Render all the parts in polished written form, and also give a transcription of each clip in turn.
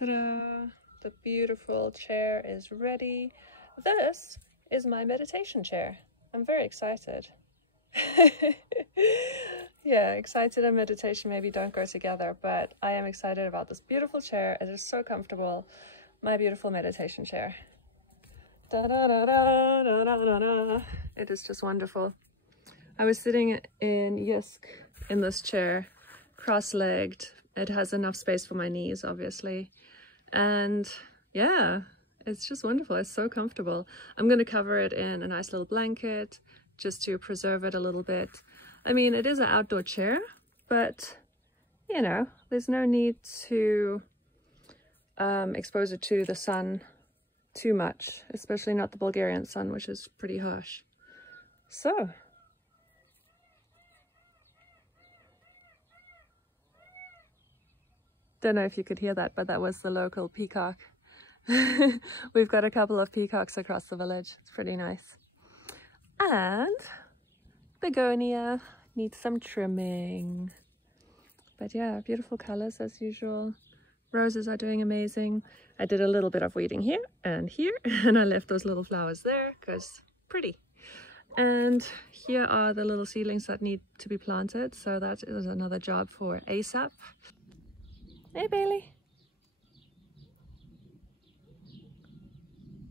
Ta-da! The beautiful chair is ready. This is my meditation chair. I'm very excited. Yeah, excited and meditation maybe don't go together, but I am excited about this beautiful chair. It is so comfortable. My beautiful meditation chair. Da, da, da, da, da, da, da, da. It is just wonderful. I was sitting in Yisk in this chair, cross-legged. It has enough space for my knees, obviously. And yeah, it's just wonderful. It's so comfortable. I'm going to cover it in a nice little blanket just to preserve it a little bit. I mean, it is an outdoor chair, but you know, there's no need to expose it to the sun too much, especially not the Bulgarian sun, which is pretty harsh. So don't know if you could hear that, but that was the local peacock. We've got a couple of peacocks across the village. It's pretty nice. And begonia needs some trimming. But yeah, beautiful colors as usual. Roses are doing amazing. I did a little bit of weeding here, and I left those little flowers there because pretty. And here are the little seedlings that need to be planted. So that is another job for ASAP. Hey, Bailey.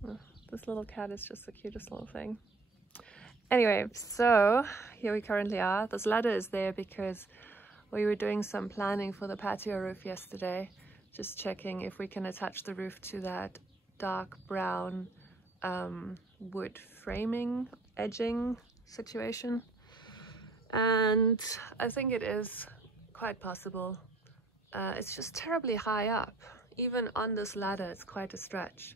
Oh, this little cat is just the cutest little thing. Anyway, so here we currently are. This ladder is there because we were doing some planning for the patio roof yesterday. Just checking if we can attach the roof to that dark brown wood framing, edging situation. And I think it is quite possible. It's just terribly high up. Even on this ladder, it's quite a stretch.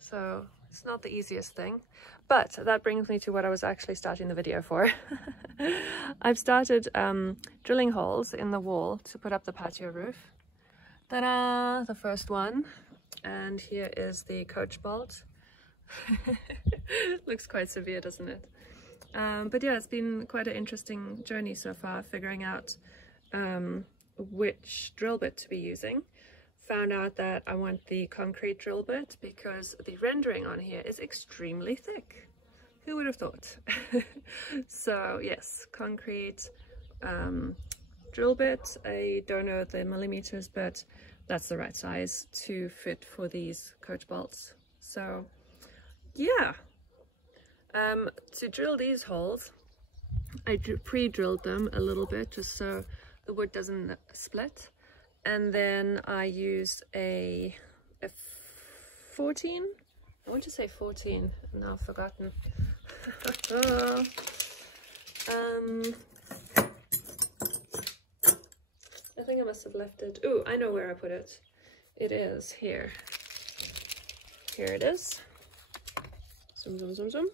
So it's not the easiest thing. But that brings me to what I was actually starting the video for. I've started drilling holes in the wall to put up the patio roof. Ta-da! The first one. And here is the coach bolt. Looks quite severe, doesn't it? But yeah, it's been quite an interesting journey so far, figuring out which drill bit to be using. Found out that I want the concrete drill bit because the rendering on here is extremely thick. Who would have thought? So yes, concrete drill bit. I don't know the millimeters, but that's the right size to fit for these coach bolts. So yeah, to drill these holes, I pre-drilled them a little bit just so the wood doesn't split. And then I used a 14, I want to say 14, now I've forgotten. I think I must have left it. Oh, I know where I put it. It is here. Here it is. Zoom, zoom, zoom, zoom.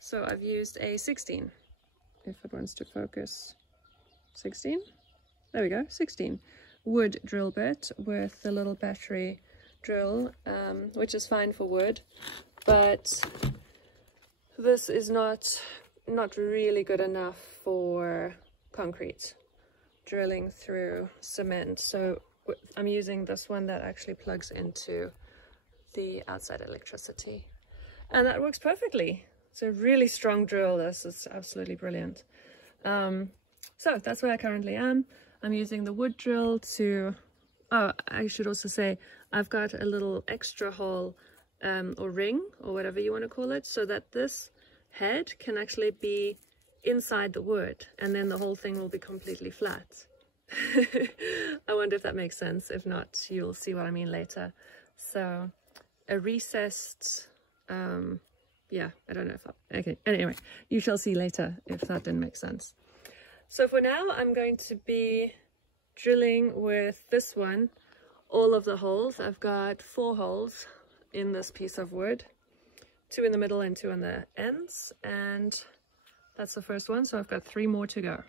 So I've used a 16, if it wants to focus. 16? There we go, 16. Wood drill bit with the little battery drill, which is fine for wood, but this is not really good enough for concrete drilling through cement. So I'm using this one that actually plugs into the outside electricity, and that works perfectly. It's a really strong drill. This is absolutely brilliant. So that's where I currently am. I'm using the wood drill to, oh, I should also say, I've got a little extra hole or ring or whatever you want to call it, so that this head can actually be inside the wood, and then the whole thing will be completely flat. I wonder if that makes sense. If not, you'll see what I mean later. So a recessed, yeah, I don't know if okay, anyway, you shall see later if that didn't make sense. So for now, I'm going to be drilling with this one all of the holes. I've got 4 holes in this piece of wood, 2 in the middle and 2 on the ends, and that's the first one, so I've got 3 more to go.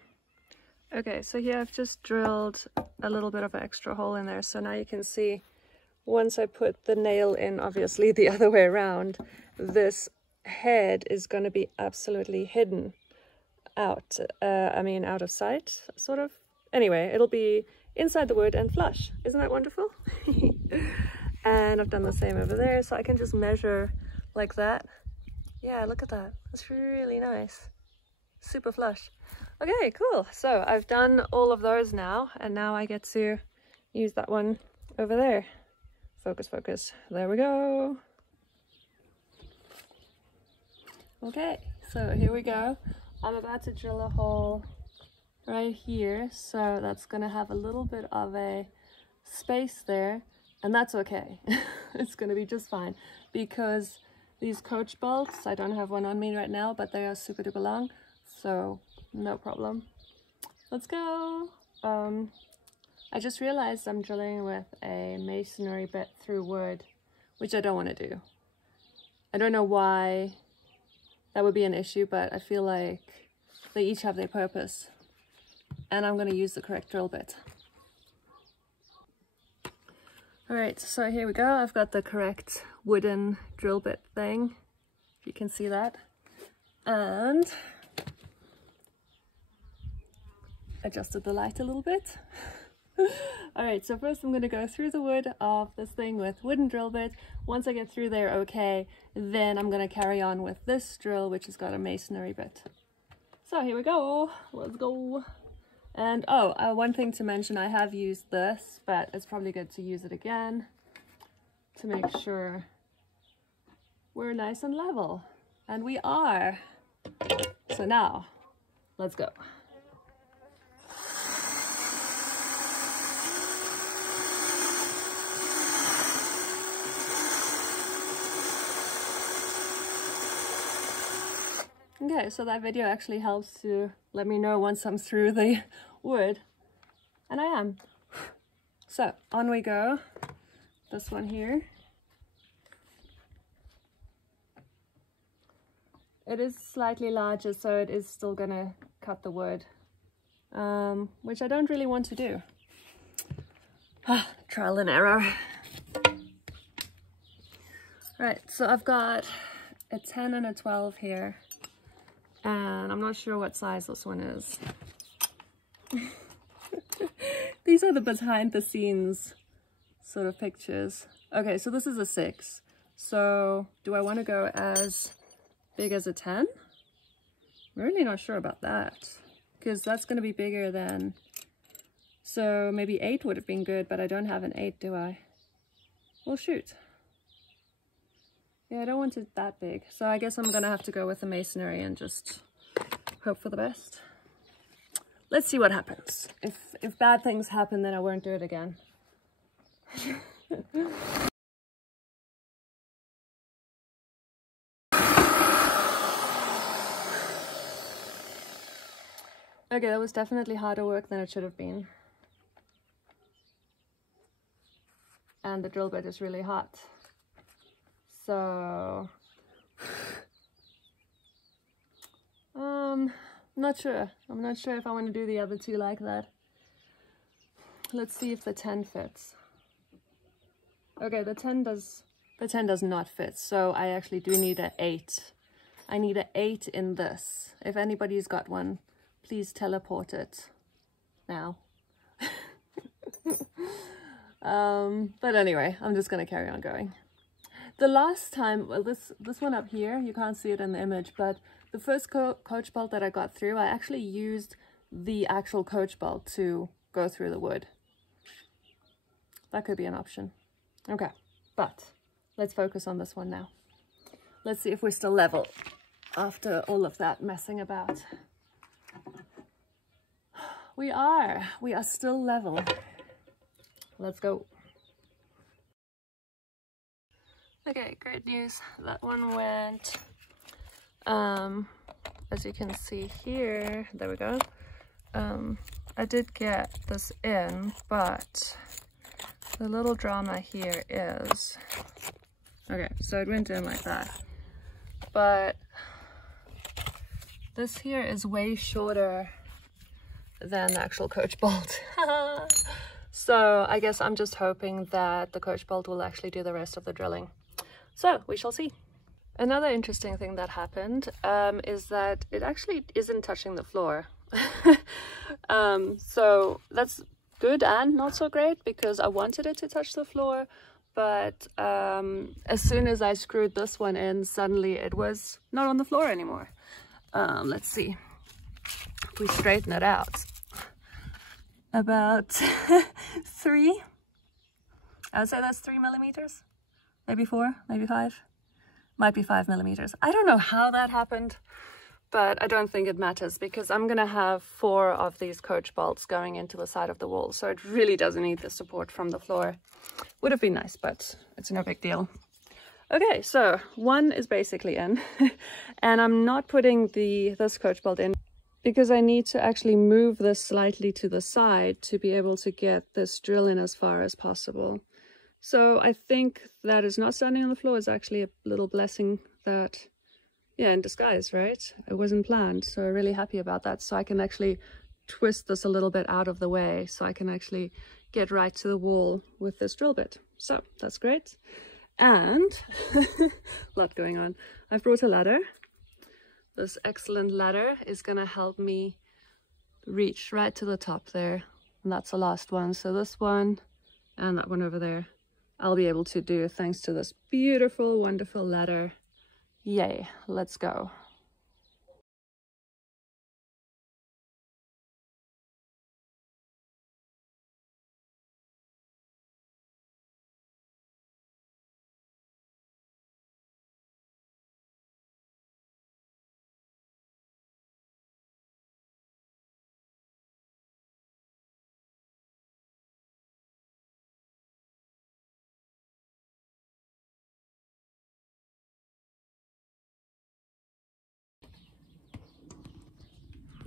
Okay, so here I've just drilled a little bit of an extra hole in there, so now you can see once I put the nail in, obviously the other way around, this head is going to be absolutely hidden out, I mean out of sight, sort of. Anyway, it'll be inside the wood and flush. Isn't that wonderful? And I've done the same over there, so I can just measure like that. Yeah, look at that. That's really nice. Super flush. Okay, cool. So I've done all of those now, and now I get to use that one over there. Focus, focus. There we go. Okay, so here we go. I'm about to drill a hole right here, so that's gonna have a little bit of a space there, and that's okay. It's gonna be just fine, because these coach bolts, I don't have one on me right now, but they are super duper long, so no problem. Let's go. I just realized I'm drilling with a masonry bit through wood, which I don't want to do. I don't know why that would be an issue, but I feel like they each have their purpose, and I'm going to use the correct drill bit. Alright, so here we go. I've got the correct wooden drill bit thing, if you can see that, and adjusted the light a little bit. Alright, so first I'm going to go through the wood of this thing with wooden drill bit. Once I get through there okay, then I'm going to carry on with this drill, which has got a masonry bit. So here we go, let's go. And one thing to mention, I have used this, but it's probably good to use it again to make sure we're nice and level. And we are. So now, let's go. Okay, so that video actually helps to let me know once I'm through the wood, and I am. So on we go. This one here. It is slightly larger, so it is still gonna cut the wood, which I don't really want to do. Trial and error. Right, so I've got a 10 and a 12 here. And I'm not sure what size this one is. These are the behind the scenes sort of pictures. Okay, so this is a 6. So do I want to go as big as a 10? I'm really not sure about that, because that's going to be bigger than... So maybe 8 would have been good, but I don't have an 8, do I? Well, shoot. Yeah, I don't want it that big. So I guess I'm going to have to go with the masonry and just hope for the best. Let's see what happens. If bad things happen, then I won't do it again. Okay, that was definitely harder work than it should have been. And the drill bit is really hot. So, not sure. I'm not sure if I want to do the other two like that. Let's see if the 10 fits. Okay, the 10 does not fit, so I actually do need an 8. I need an 8 in this. If anybody's got one, please teleport it now. But anyway, I'm just gonna carry on going. The last time, well, this one up here, you can't see it in the image, but the first coach bolt that I got through, I actually used the actual coach bolt to go through the wood. That could be an option. Okay, but let's focus on this one now. Let's see if we're still level after all of that messing about. We are still level. Let's go. Okay, great news. That one went, as you can see here, there we go. I did get this in, but the little drama here is, okay, so it went in like that, but this here is way shorter than the actual coach bolt. So I guess I'm just hoping that the coach bolt will actually do the rest of the drilling. So we shall see. Another interesting thing that happened is that it actually isn't touching the floor. So that's good and not so great, because I wanted it to touch the floor, but as soon as I screwed this one in, suddenly it was not on the floor anymore. Let's see if we straighten it out. About 3, I would say that's 3 millimeters, maybe 4, maybe 5, might be 5 millimeters. I don't know how that happened, but I don't think it matters, because I'm gonna have 4 of these coach bolts going into the side of the wall, so it really doesn't need the support from the floor. Would have been nice, but it's no big deal. Okay, so 1 is basically in, and I'm not putting this coach bolt in because I need to actually move this slightly to the side to be able to get this drill in as far as possible. So I think that is not standing on the floor is actually a little blessing that, yeah, in disguise, right? It wasn't planned, so I'm really happy about that. So I can actually twist this a little bit out of the way so I can actually get right to the wall with this drill bit. So that's great. And a lot going on. I've brought a ladder. This excellent ladder is gonna help me reach right to the top there. And that's the last one. So this one and that one over there, I'll be able to do thanks to this beautiful, wonderful ladder. Yay, let's go.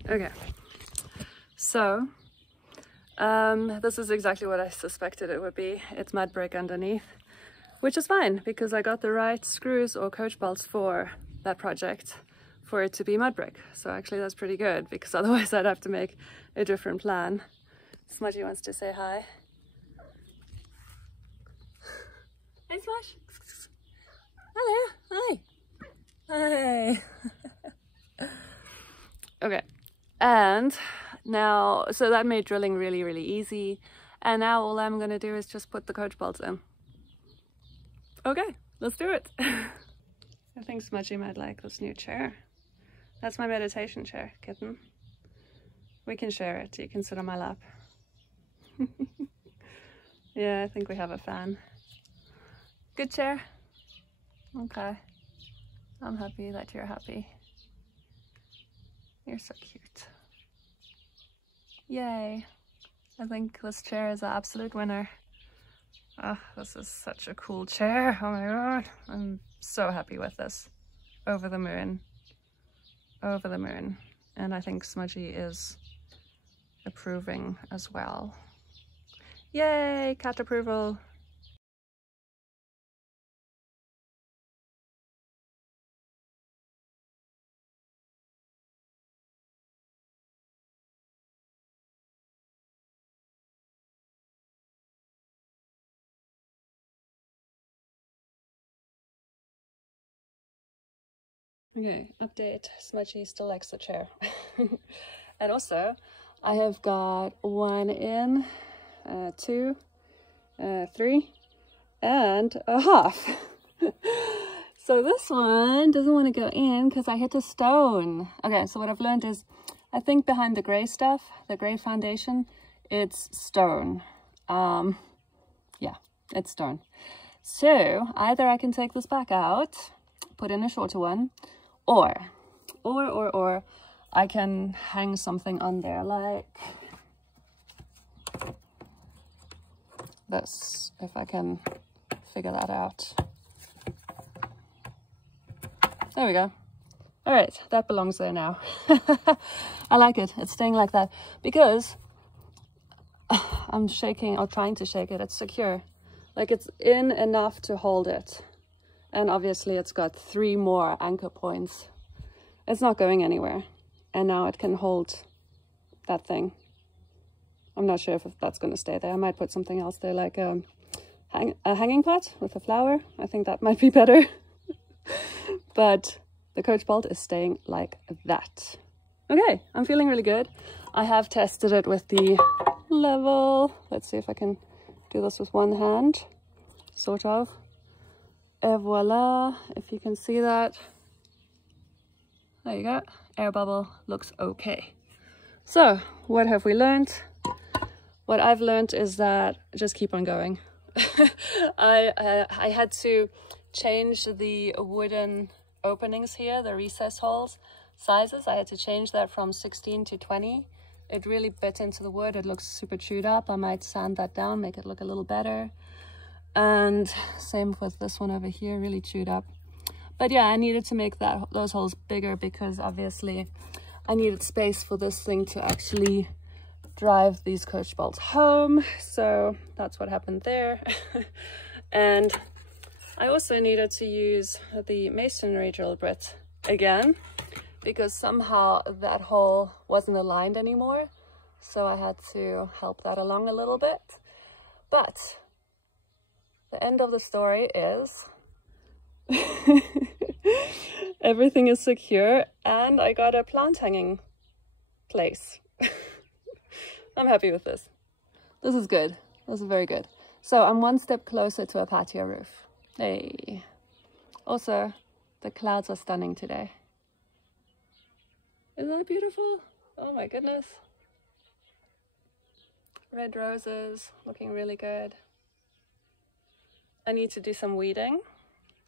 Okay, so this is exactly what I suspected it would be. It's mud brick underneath, which is fine because I got the right screws or coach bolts for that project for it to be mud brick. So actually that's pretty good, because otherwise I'd have to make a different plan. Smudgy wants to say hi. Hey Smash! Hello! Hi! Hi! Okay. And now, so that made drilling really, really easy. And now all I'm going to do is just put the coach bolts in. Okay, let's do it. I think Smudgy might like this new chair. That's my meditation chair, kitten. We can share it. You can sit on my lap. Yeah, I think we have a fan. Good chair? Okay. I'm happy that you're happy. You're so cute. Yay. I think this chair is an absolute winner. Oh, this is such a cool chair. Oh my god. I'm so happy with this. Over the moon. Over the moon. And I think Smudgy is approving as well. Yay, cat approval. Okay, update. Smudgy still likes the chair. And also, I have got 1 in, 2, 3, and a half. So this one doesn't want to go in because I hit a stone. Okay, so what I've learned is, I think behind the gray stuff, the gray foundation, it's stone. Yeah, it's stone. So either I can take this back out, put in a shorter one, or I can hang something on there like this, if I can figure that out. There we go. All right, that belongs there now. I like it. It's staying like that because I'm shaking or trying to shake it. It's secure. Like it's in enough to hold it. And obviously it's got 3 more anchor points. It's not going anywhere. And now it can hold that thing. I'm not sure if that's going to stay there. I might put something else there, like a hanging pot with a flower. I think that might be better. But the coach bolt is staying like that. Okay, I'm feeling really good. I have tested it with the level. Let's see if I can do this with one hand, sort of. Et voila, if you can see that. There you go, air bubble looks okay. So what have we learned? What I've learned is that just keep on going. I had to change the wooden openings here, the recess holes sizes. I had to change that from 16 to 20. It really bit into the wood. It looks super chewed up. I might sand that down, make it look a little better. And same with this one over here, really chewed up. But yeah, I needed to make those holes bigger because obviously I needed space for this thing to actually drive these coach bolts home. So that's what happened there. And I also needed to use the masonry drill bit again because somehow that hole wasn't aligned anymore. So I had to help that along a little bit. But the end of the story is everything is secure and I got a plant hanging place. I'm happy with this. This is good. This is very good. So I'm one step closer to a patio roof. Hey. Also, the clouds are stunning today. Isn't that beautiful? Oh my goodness. Red roses, looking really good. I need to do some weeding.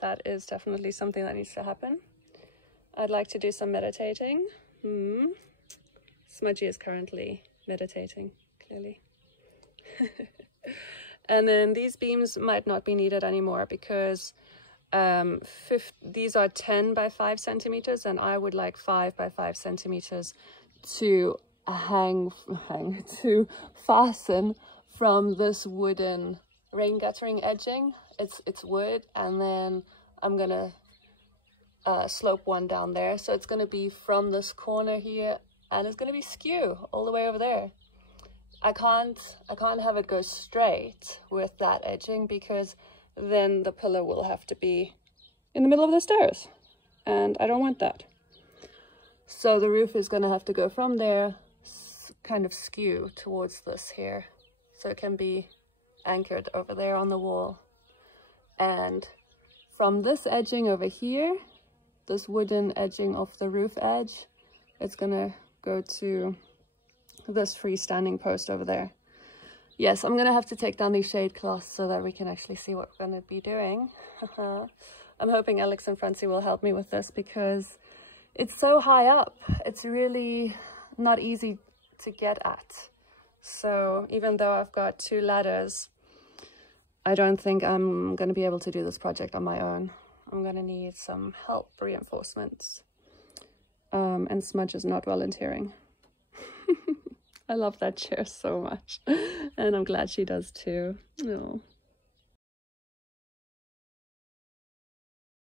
That is definitely something that needs to happen. I'd like to do some meditating. Smudgy is currently meditating, clearly. And then these beams might not be needed anymore because these are 10 by 5 centimeters and I would like 5 by 5 centimeters to to fasten from this wooden rain guttering edging. It's wood, and then I'm gonna slope one down there, so it's gonna be from this corner here and it's gonna be skew all the way over there. I can't have it go straight with that edging because then the pillar will have to be in the middle of the stairs and I don't want that. So the roof is gonna have to go from there, kind of skew towards this here, so it can be anchored over there on the wall. And from this edging over here, this wooden edging of the roof edge, it's gonna go to this freestanding post over there. Yes, I'm gonna have to take down these shade cloths so that we can actually see what we're gonna be doing. I'm hoping Alex and Francie will help me with this because it's so high up. It's really not easy to get at. So even though I've got 2 ladders, I don't think I'm gonna be able to do this project on my own. I'm gonna need some help, reinforcements. And Smudge is not volunteering. I love that chair so much. And I'm glad she does too. Oh.